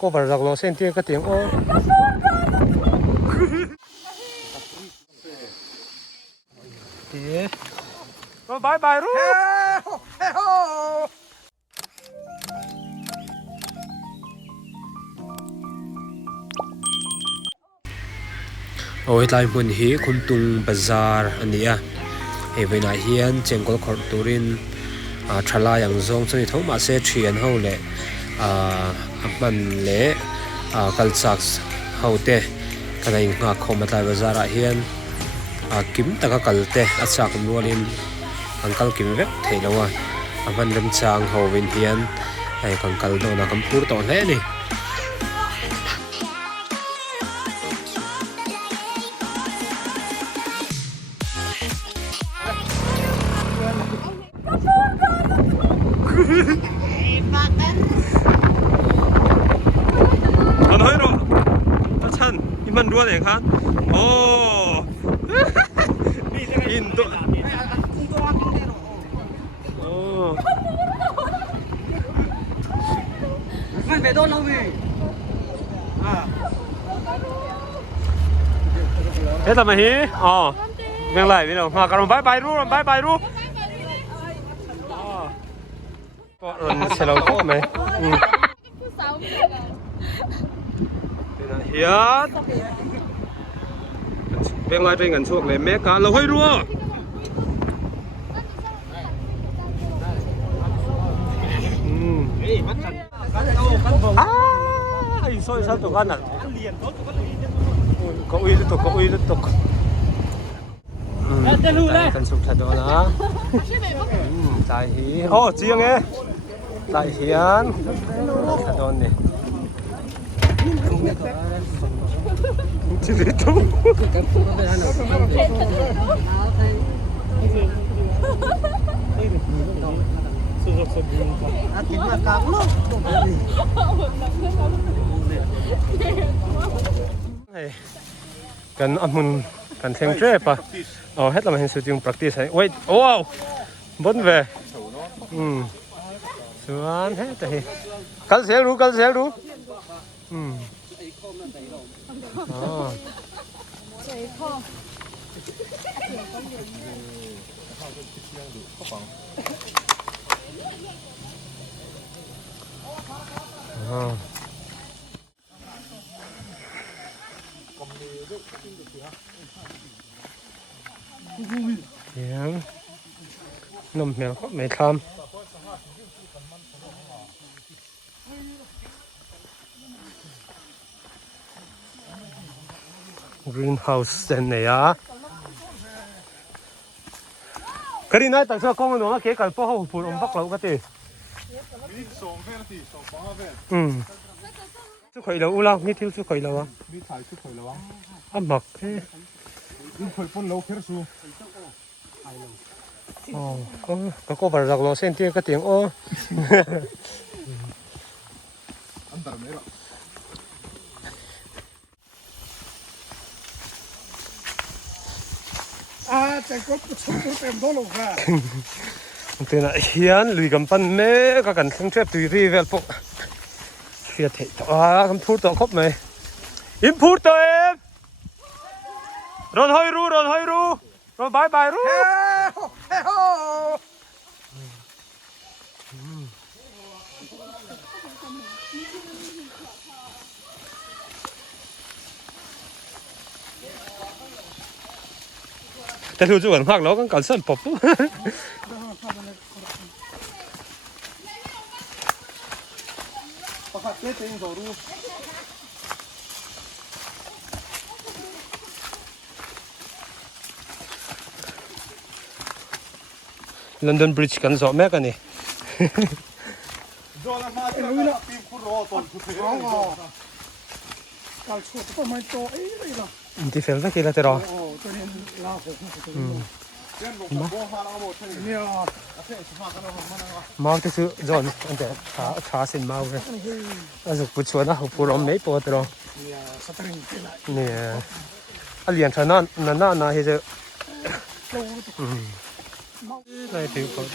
có vào giặc nó sen tia cái tiếng ô rồi bye bye rồi ôi lại muốn hi khun tung bazar anh à hệ về này hiền chengol khort turin thala yang zong choni thau ma se thian ho le man le kalchak hote kanai nga khoma tai bazar a hian kim taka kalte achak nualin angkal kim vek theilawa aman ram chang ho win hian ai kankal do na kampur to le ni anh hỏi rồi, nó chân, nhưng mà đua để khác, oh, in to, oh, Mày về đâu lâu về? thế là mày hí, miếng lại bây giờ, mà cả bye bye luôn, bye bye luôn, rồi sẽ lâu khóc mày, hiền, miếng lại trên ngân chuột này mẹ cả lâu hơi luôn. Ay, soy salto ganas. Có uy liên tục, có uy liên tục. Cần sụp thật đó đó. Tại hí, chiêng ấy. Tại hiến. Thật đó nè. Chỉ biết thôi. Cần ăn cần xem trip à? Hết là mình sử dụng practice hay. Wait, wow, bốn về. Xuống hết rồi. Cắt xéo đủ. Tiếng nằm mèo khóc mày tham greenhouse tên này á cái đi nói tại sao con nó kế cả bao hậu phụ ông bắt lâu cái gì chú khởi lâu lâu mi thiếu chú khởi lâu à mi thải chú khởi lâu à mặc thế khởi phun lâu kéo su có vào giặc nó sen tia cái tiếng ô Chạy có chút em đó luôn à. từ nãy hiến lùi cầm pan mẹ các cần không chép tùy ri về phụ phía thế cầm thu tổ khóc mày input to em rồi hơi ru rồi bye bye ruแต่ดูจุกันมากแล้วกันก่อนสั่นปอบลอนดอนบริดจ์กันสอบแม่กันนี่ที่เฟลสักกี่ละเตรอมาที่ซื้อจอนอันเดียช้าสินมาเลยอาจจะปุชวนะปุรอมไม่ปวดเตรอเนี่ยอันเลี้ยงชนะน่าเฮจะได้ถือก่อน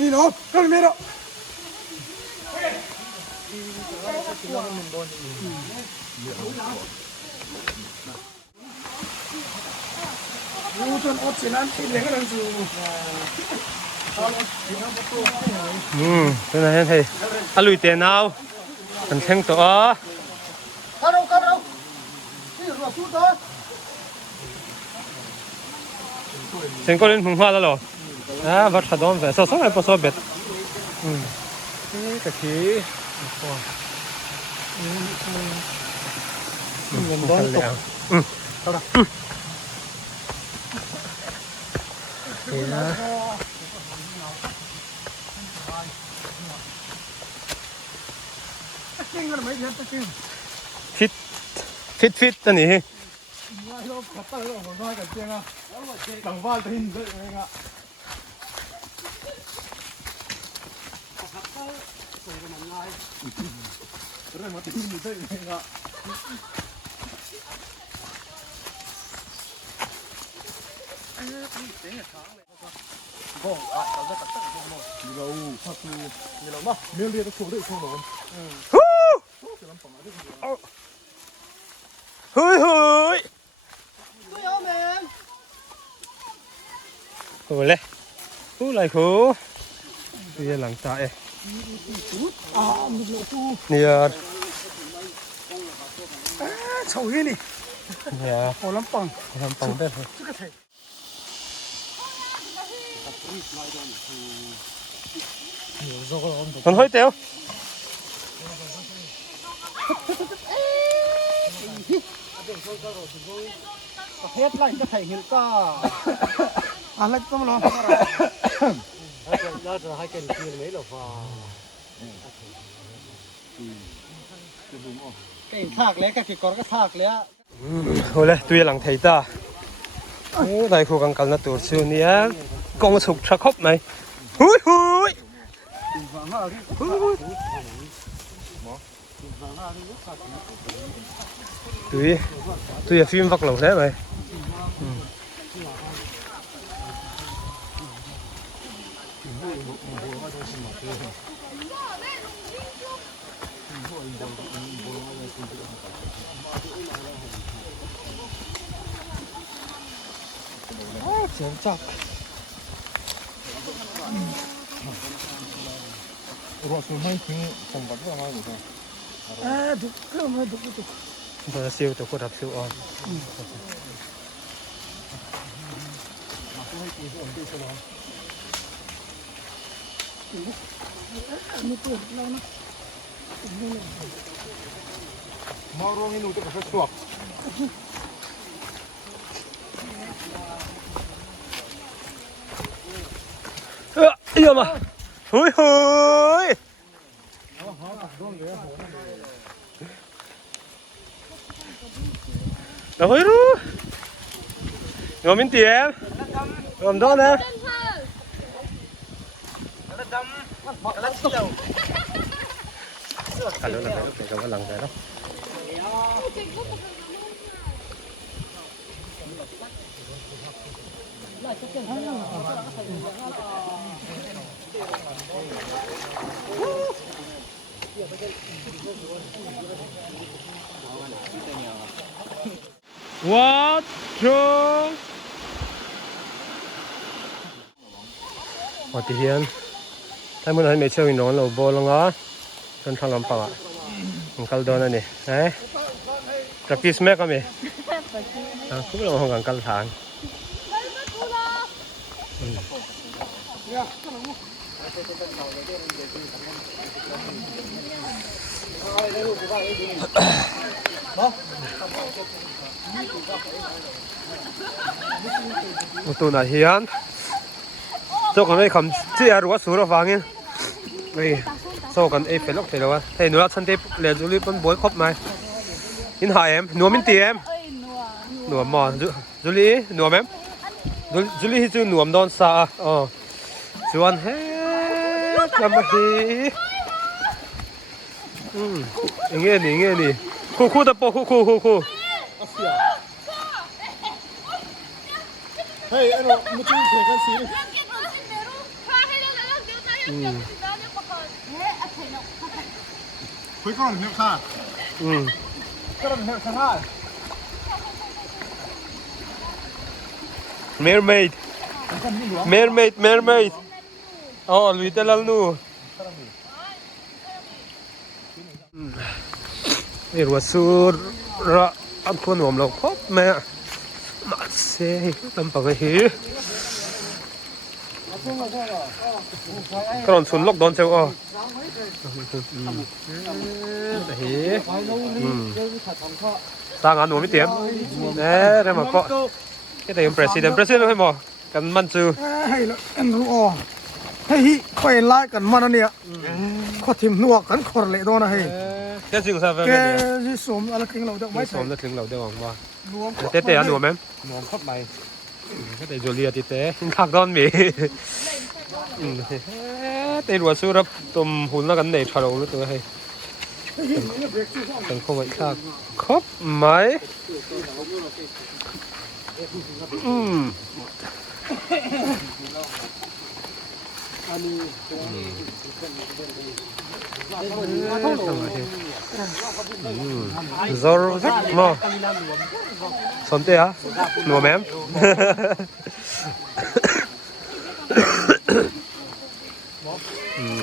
นี่เนาะก็ไม่เนาะรู้จนอดเสียนั้นที่เลี้ยงกันอยู่เป็นไงเฮ้ยอลุยเตียนเอาเป็นเช่งตัว 가로นี่รัวสู้ตัว เช่งก็เล่นมึงว่าแล้วหรอวัดขดมแต่สองไอ้ปอสอบเบ็ดนี่ตะกี้เงินดอนตกเอาละเฮ้ยนะเก่งกันไหมเนี่ยตะกี้ฟิตตัวนี้ว่าเราขับตั้งเราหัวน้อยกันเจ้งอ่ะหลังบ้านทิ้งเลยเองอ่ะเรื่องมาทิ้งอยู่ด้วยเองอ่ะเฮ้ยโอ้เลยกูอะไรกูตัวหลังตาเนี่ย丑给你เนี่ย好难绑ทำปังได้เลย这个腿มันห้อยเตียวเฮ็ดไรก็ไถเห็นก็อะไรก็มาลอง要是还跟你没了话，เก่งทากแล้วก็กี่กอนก็ทากแล้ว โอ้เลยตัวหลังไทยตาได้คู่กันกันนะตัวชิวเนี่ยกองสุกชักครบไหมเฮ้ยตัวฟิล์มฟักหลงได้ไหมเสียงจับ如果说没听，怎么这样子？ดูเครื่องมาดู ตัวซิลตัวกดทับซิลออน毛绒的弄这个是说。เยอะมาเฮ้ยเราเฮ้ยรู้โยมินเตียมโยมโดนนะขันรถอะไรก็เกี่ยวกับหลังใจเนาะวัดโชวัดที่เฮียนถ้าเมื่อไหร่ไม่เชื่อวินนอนเราโบลงอ่ะจนทางลำปางอ่ะมันกัลโดนนี่เฮ้ยจากที่สมัยก็มีคุณลองห้องกันกัลทางตัวน่ะเฮียนโซ่กันไม่คำที่รู้ว่าสูรฟังเนี่ยไม่โซ่กันเอฟเฟล็อกเทเลวะเฮ้ยหนูรักฉันเทปเรียนจุลิปันบวยครบไหมยินหายเอ็มหนูมินตีเอ็มหนูมอจุลิหนูแม่จุลิที่จูหนูมโดนซาอ๋อชวนเฮ้ยทำมาดีอย่างเงี้ยนี่คู่ตะโปคู่嘿，哎，我们今天看谁？ คุยก่อนเนี่ยค่ะ ก็ต้องเนี่ยค่ะ mermaid mermaid oh literal nuนี่รัวสูระอันควรหวมเราครบแม่มาเซ่ตำปากเหี้ยกรอนสุนล็อกโดนเซลล์อ๋อเฮ้ยสร้างงานหนูไม่เตรียมเอ๊ะได้มาเกาะแค่แต่ยัง president ให้หมอกันมันจู ให้แล้วอันรู้อ๋อให้ค่อยไล่กันมาเนี่ยข้อทิมนัวกันขอเละตัวนะให้ แค่สิ่งสำคัญ แก เนี่ย ที่สวมอะไรกินเราเด็ก ไม่ ไม่ สมจะถึงเราได้หวังว่า รวม เตะอันหนูไหม นอนครบใบ แค่แต่โจเลียติเตะขักดอนมีเตะรัวสู้รับตุ่มหุ่นแล้วกันเนยทารุณตัวให้เป็นข้ออีกข้าครบไหมZor mo Sonte à Nùa mém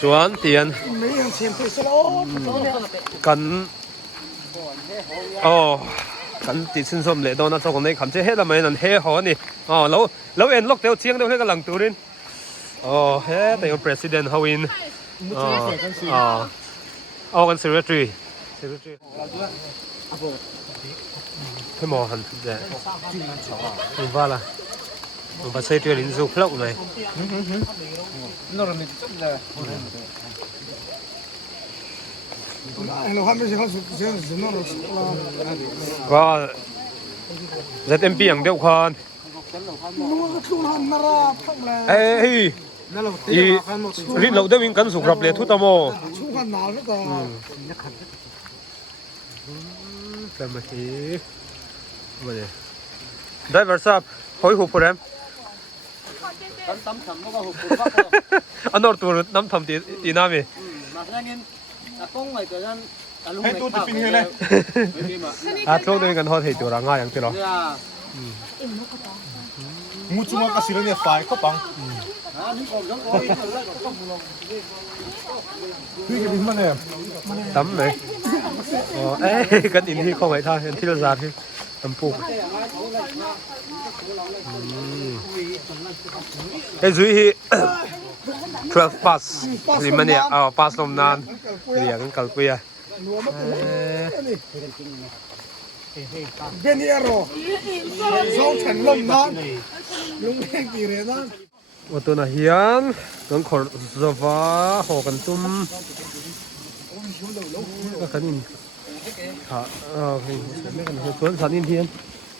Chuan tiền ไม่ยังเสียงเพลงสโลว์ Cần Cần tỷ xin xâm lệ đó. Nó cho con này khám chế hết là mấy lần hết hả nè. Lâu em lúc đeo chiếng đeo hết cái lăng tù lên. Hết tại ông president hầu in. Organ secretary. Thế mò hẳn dạ. Mình va là mình va xây lính du lốc này. nó là mình rất là เราทำไม่ใช่เขาสุดเสียงสุดนั่นเรา ก็ ZMP อย่างเดียวคน นัวก็ทุนหันนาราพังแล้ว เอ้ยอีริดเราได้วิ่งกันสุกรับเลยทุตโม ชูกันหนาวแล้วก็ แต่มาทีมาเลยได้บริษัทหอยหุบโปรแกรมอันนั้นตัวน้ำทำตีน้ำมีให้ตู้จะปิ้งให้เลย ช่วงนี้กันทอดเหตุตัวง่ายอย่างที่เรา มูจุงก็สิเรื่องไฟก็ปังพี่จะบินมาเนี่ย tắm này cái tiền thì không phải thôi thì là giạt đi tắm phụ cái dưới thì 12 pass thì mình nè pass lom nan liền cල් quia นัวมันเป็นเอโร่สองฉันลมน้ำลุงแห้งกี่เรนั่น ô tô này hiền đang khổ giờ vá hồ cần tum cái khán in hả cái cần hơi tuấn khán in thiên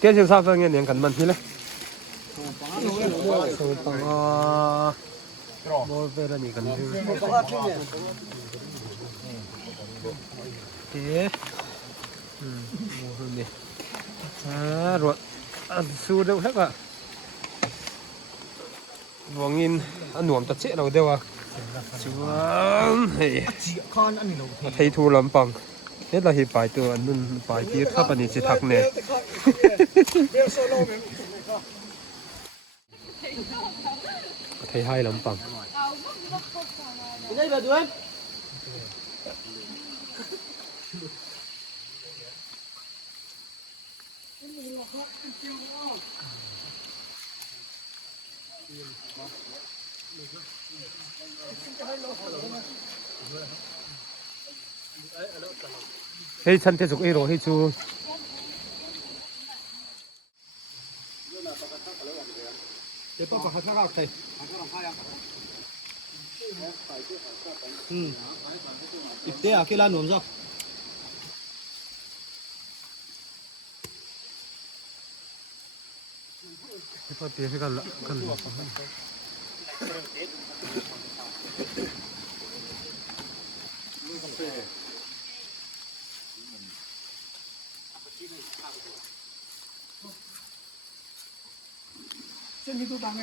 cái chiều sao vậy nghe cần mình thế này bằng bôi về là nhỉ cần thế mua hơn đi rồi ăn su đâu hết ạ vòng in ăn nuông tạt chết đâu đâu à chú thấy thu lắm bằng hết là hiệp bài từ anh bài kia khắp anh chỉ thắc nè thấy hay lắm bằng hey chân thế dục ấy rồi hey chú 이때 아끼라 놈자 cái tiếng cái cầnเส้นนี้ตัวตังไง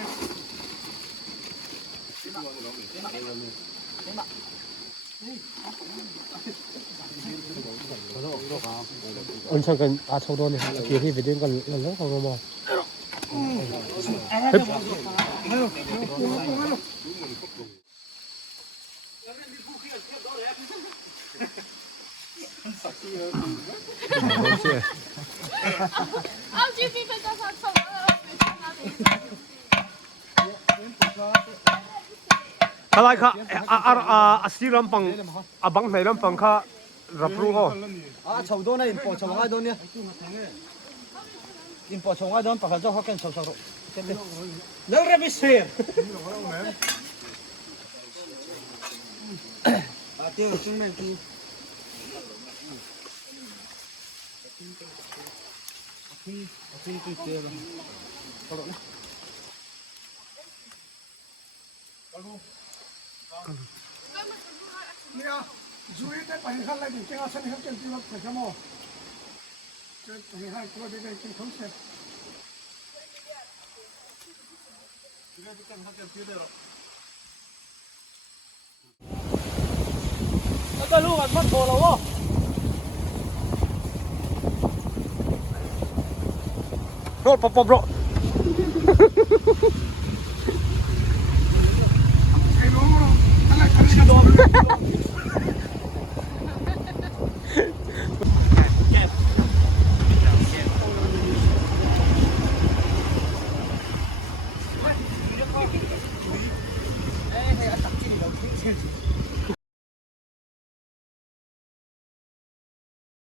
อันช่างกันอาชาวโดนเนี่ยที่ไปดึงกันแล้วเขาก็มองอะไรคะสีลำปังบังในลำปังค่ะรับรู้ก็ชาวโดนอินพอชาวไอ้โดนเนี่ยอินพอชาวไอ้โดนปากเขาเขาแค่ชาวชาวเรื่องเรื่องพิเศษเดี๋ยวซึ่งไม่คือเนี่ยจุยได้ไปขั้นอะไรดิเจ้าฉันเขาเก่งที่ว่าไปขโมยจะไปให้ตัวเด็กๆกินของเสร็จแล้วก็ลูกมันพัดโผล่แล้ววะรถปอบรถไอ้ลูกอะไรกันนี่โดน